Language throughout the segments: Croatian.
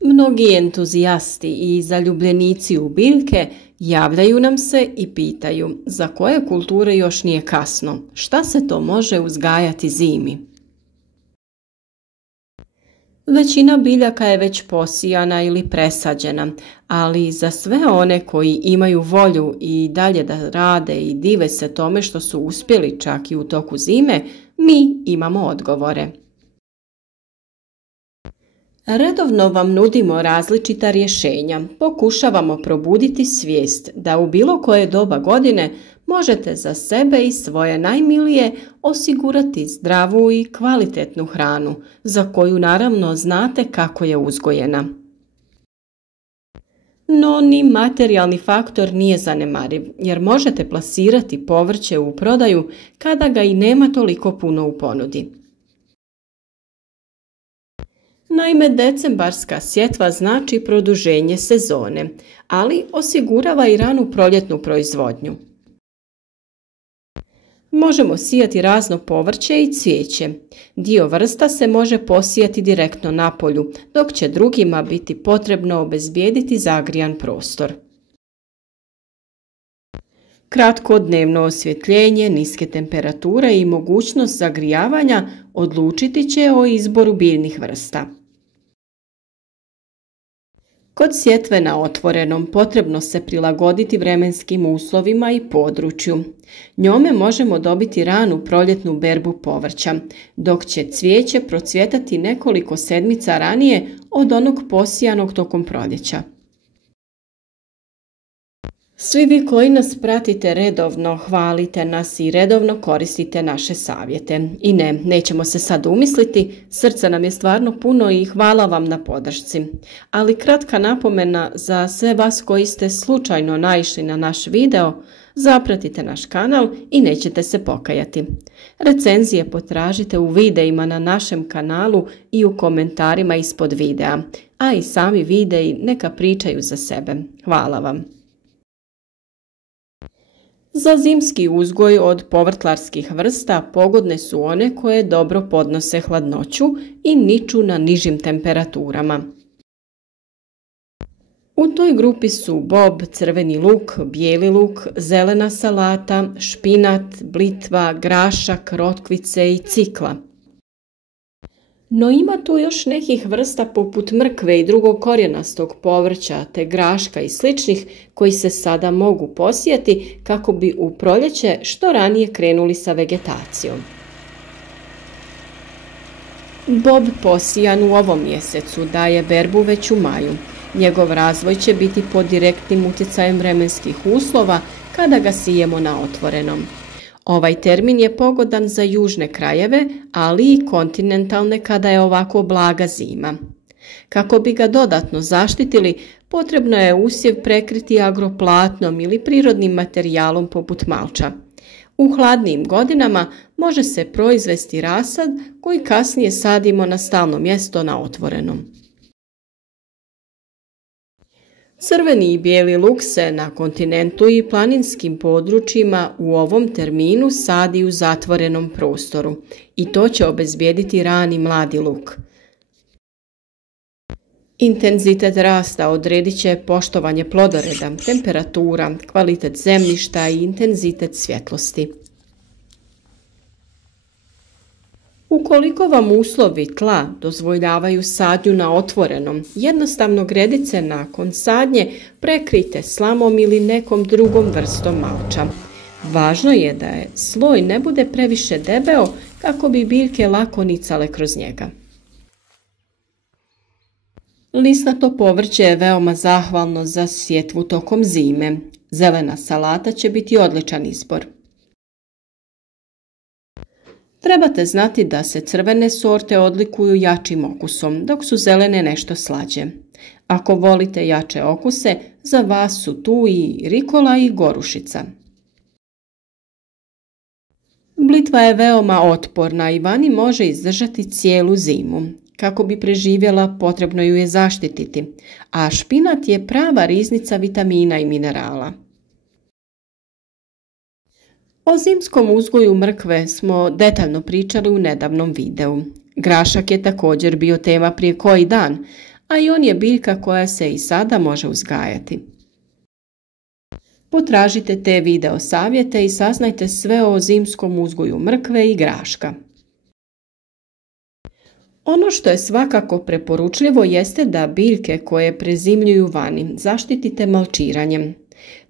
Mnogi entuzijasti i zaljubljenici u biljke javljaju nam se i pitaju za koje kulture još nije kasno, šta se to može uzgajati zimi. Većina biljaka je već posijana ili presađena, ali za sve one koji imaju volju i dalje da rade i dive se tome što su uspjeli čak i u toku zime, mi imamo odgovore. Redovno vam nudimo različita rješenja, pokušavamo probuditi svijest da u bilo koje doba godine možete za sebe i svoje najmilije osigurati zdravu i kvalitetnu hranu, za koju naravno znate kako je uzgojena. No ni materijalni faktor nije zanemariv, jer možete plasirati povrće u prodaju kada ga i nema toliko puno u ponudi. Naime, decembarska sjetva znači produženje sezone, ali osigurava i ranu proljetnu proizvodnju. Možemo sijati razno povrće i cvijeće. Dio vrsta se može posijati direktno na polju, dok će drugima biti potrebno obezbijediti zagrijan prostor. Kratko dnevno osvjetljenje, niske temperature i mogućnost zagrijavanja odlučiti će o izboru biljnih vrsta. Kod sjetve na otvorenom potrebno se prilagoditi vremenskim uslovima i području. Njome možemo dobiti ranu proljetnu berbu povrća, dok će cvijeće procvjetati nekoliko sedmica ranije od onog posijanog tokom proljeća. Svi vi koji nas pratite redovno, hvalite nas i redovno koristite naše savjete. I nećemo se sad umisliti, srca nam je stvarno puno i hvala vam na podršci. Ali kratka napomena za sve vas koji ste slučajno naišli na naš video, zapratite naš kanal i nećete se pokajati. Recenzije potražite u videima na našem kanalu i u komentarima ispod videa, a i sami videi neka pričaju za sebe. Hvala vam. Za zimski uzgoj od povrtlarskih vrsta pogodne su one koje dobro podnose hladnoću i niču na nižim temperaturama. U toj grupi su bob, crveni luk, bijeli luk, zelena salata, špinat, blitva, grašak, rotkvice i cikla. No ima tu još nekih vrsta poput mrkve i drugog korijenastog povrća te graška i sličnih koji se sada mogu posijati kako bi u proljeće što ranije krenuli sa vegetacijom. Bob posijan u ovom mjesecu daje berbu već u maju. Njegov razvoj će biti pod direktnim utjecajem vremenskih uslova kada ga sijemo na otvorenom. Ovaj termin je pogodan za južne krajeve, ali i kontinentalne kada je ovako blaga zima. Kako bi ga dodatno zaštitili, potrebno je usjev prekriti agroplatnom ili prirodnim materijalom poput malča. U hladnijim godinama može se proizvesti rasad koji kasnije sadimo na stalno mjesto na otvorenom. Crveni i bijeli luk se na kontinentu i planinskim područjima u ovom terminu sadi u zatvorenom prostoru i to će obezbijediti rani mladi luk. Intenzitet rasta odredit će poštovanje plodoreda, temperatura, kvalitet zemljišta i intenzitet svjetlosti. Ukoliko vam uslovi tla dozvoljavaju sadnju na otvorenom, jednostavno gredice nakon sadnje prekrijte slamom ili nekom drugom vrstom malča. Važno je da sloj ne bude previše debeo kako bi biljke lako nicale kroz njega. Lisnato povrće je veoma zahvalno za sjetvu tokom zime. Zelena salata će biti odličan izbor. Trebate znati da se crvene sorte odlikuju jačim okusom, dok su zelene nešto slađe. Ako volite jače okuse, za vas su tu i rikola i gorušica. Blitva je veoma otporna i vani može izdržati cijelu zimu. Kako bi preživjela, potrebno ju je zaštititi, a špinat je prava riznica vitamina i minerala. O zimskom uzgoju mrkve smo detaljno pričali u nedavnom videu. Grašak je također bio tema prije koji dan, a i on je biljka koja se i sada može uzgajati. Potražite te video savjete i saznajte sve o zimskom uzgoju mrkve i graška. Ono što je svakako preporučljivo jeste da biljke koje prezimljuju vani zaštitite malčiranjem.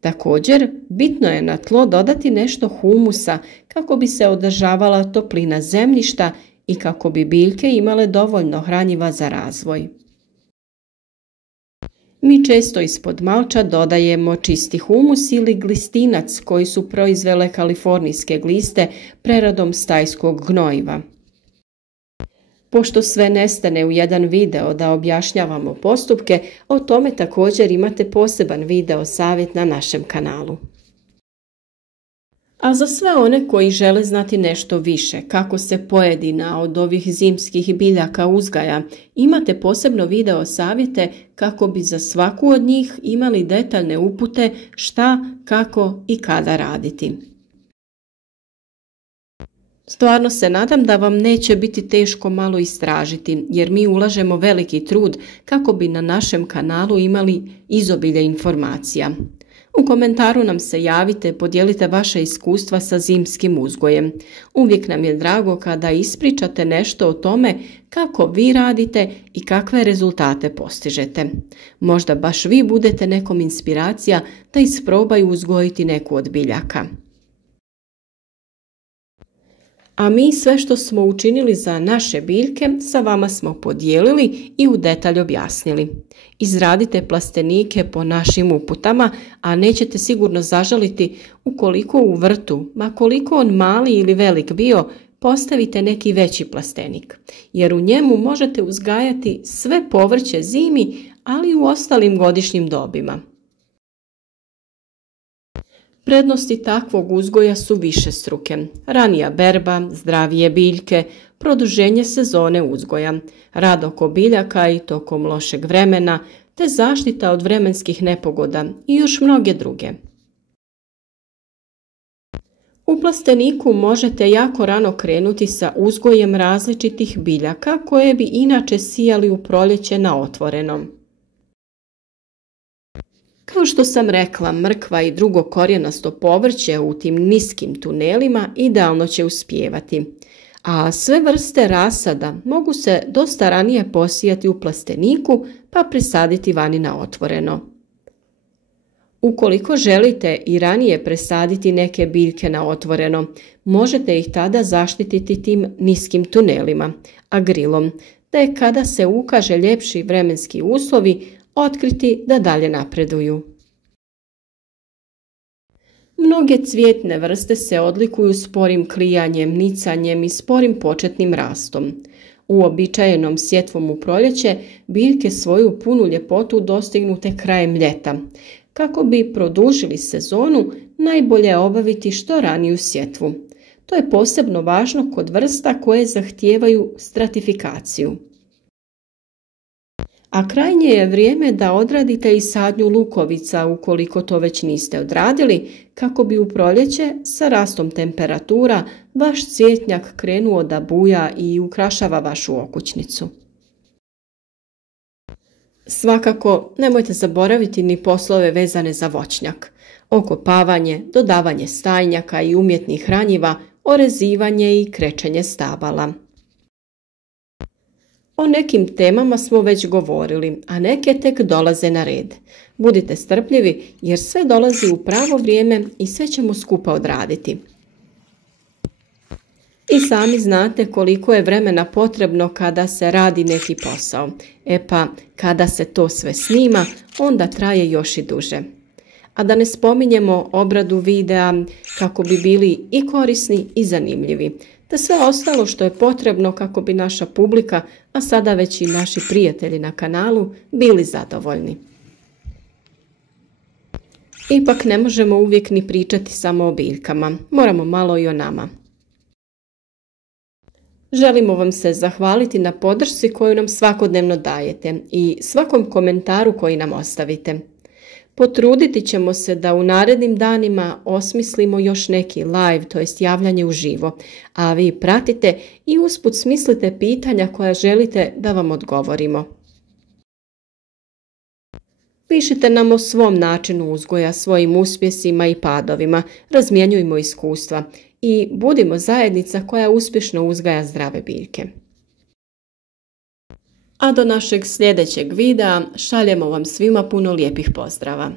Također, bitno je na tlo dodati nešto humusa kako bi se održavala toplina zemljišta i kako bi biljke imale dovoljno hranjiva za razvoj. Mi često ispod malča dodajemo čisti humus ili glistinac koji su proizvele kalifornijske gliste preradom stajskog gnojiva. Pošto sve nestane u jedan video da objašnjavamo postupke, o tome također imate poseban video savjet na našem kanalu. A za sve one koji žele znati nešto više kako se pojedina od ovih zimskih biljaka uzgaja, imate posebno video savjete kako bi za svaku od njih imali detaljne upute šta, kako i kada raditi. Stvarno se nadam da vam neće biti teško malo istražiti, jer mi ulažemo veliki trud kako bi na našem kanalu imali izobilje informacija. U komentaru nam se javite, podijelite vaše iskustva sa zimskim uzgojem. Uvijek nam je drago kada ispričate nešto o tome kako vi radite i kakve rezultate postižete. Možda baš vi budete nekom inspiracija da isprobaju uzgojiti neku od biljaka. A mi sve što smo učinili za naše biljke sa vama smo podijelili i u detalj objasnili. Izradite plastenike po našim uputama, a nećete sigurno zažaliti ukoliko u vrtu, ma koliko on mali ili velik bio, postavite neki veći plastenik, jer u njemu možete uzgajati sve povrće zimi, ali i u ostalim godišnjim dobima. Prednosti takvog uzgoja su višestruke: ranija berba, zdravije biljke, produženje sezone uzgoja, rad oko biljaka i tokom lošeg vremena, te zaštita od vremenskih nepogoda i još mnoge druge. U plasteniku možete jako rano krenuti sa uzgojem različitih biljaka koje bi inače sijali u proljeće na otvorenom. Kao što sam rekla, mrkva i drugo korijenasto povrće u tim niskim tunelima idealno će uspijevati, a sve vrste rasada mogu se dosta ranije posijati u plasteniku pa presaditi vani na otvoreno. Ukoliko želite i ranije presaditi neke biljke na otvoreno, možete ih tada zaštititi tim niskim tunelima, agrilom, te kada se ukaže ljepši vremenski uslovi, otkriti da dalje napreduju. Mnoge cvjetne vrste se odlikuju sporim klijanjem, nicanjem i sporim početnim rastom. Uobičajenom sjetvom u proljeće biljke svoju punu ljepotu dostignu tek krajem ljeta. Kako bi produžili sezonu, najbolje je obaviti što raniju sjetvu. To je posebno važno kod vrsta koje zahtijevaju stratifikaciju. A krajnje je vrijeme da odradite i sadnju lukovica ukoliko to već niste odradili, kako bi u proljeće sa rastom temperatura vaš cvjetnjak krenuo da buja i ukrašava vašu okućnicu. Svakako nemojte zaboraviti ni poslove vezane za voćnjak: okopavanje, dodavanje stajnjaka i umjetnih hranjiva, orezivanje i krečenje stabala. O nekim temama smo već govorili, a neke tek dolaze na red. Budite strpljivi jer sve dolazi u pravo vrijeme i sve ćemo skupa odraditi. I sami znate koliko je vremena potrebno kada se radi neki posao. E pa, kada se to sve snima, onda traje još i duže. A da ne spominjemo obradu videa kako bi bili i korisni i zanimljivi, te sve ostalo što je potrebno kako bi naša publika, a sada već i naši prijatelji na kanalu, bili zadovoljni. Ipak ne možemo uvijek ni pričati samo o biljkama, moramo malo i o nama. Želimo vam se zahvaliti na podršci koju nam svakodnevno dajete i svakom komentaru koji nam ostavite. Potruditi ćemo se da u narednim danima osmislimo još neki live, to jest javljanje uživo, a vi pratite i usput smislite pitanja koja želite da vam odgovorimo. Pišite nam o svom načinu uzgoja, svojim uspjesima i padovima, razmjenjujmo iskustva i budimo zajednica koja uspješno uzgaja zdrave biljke. A do našeg sljedećeg videa šaljemo vam svima puno lijepih pozdrava.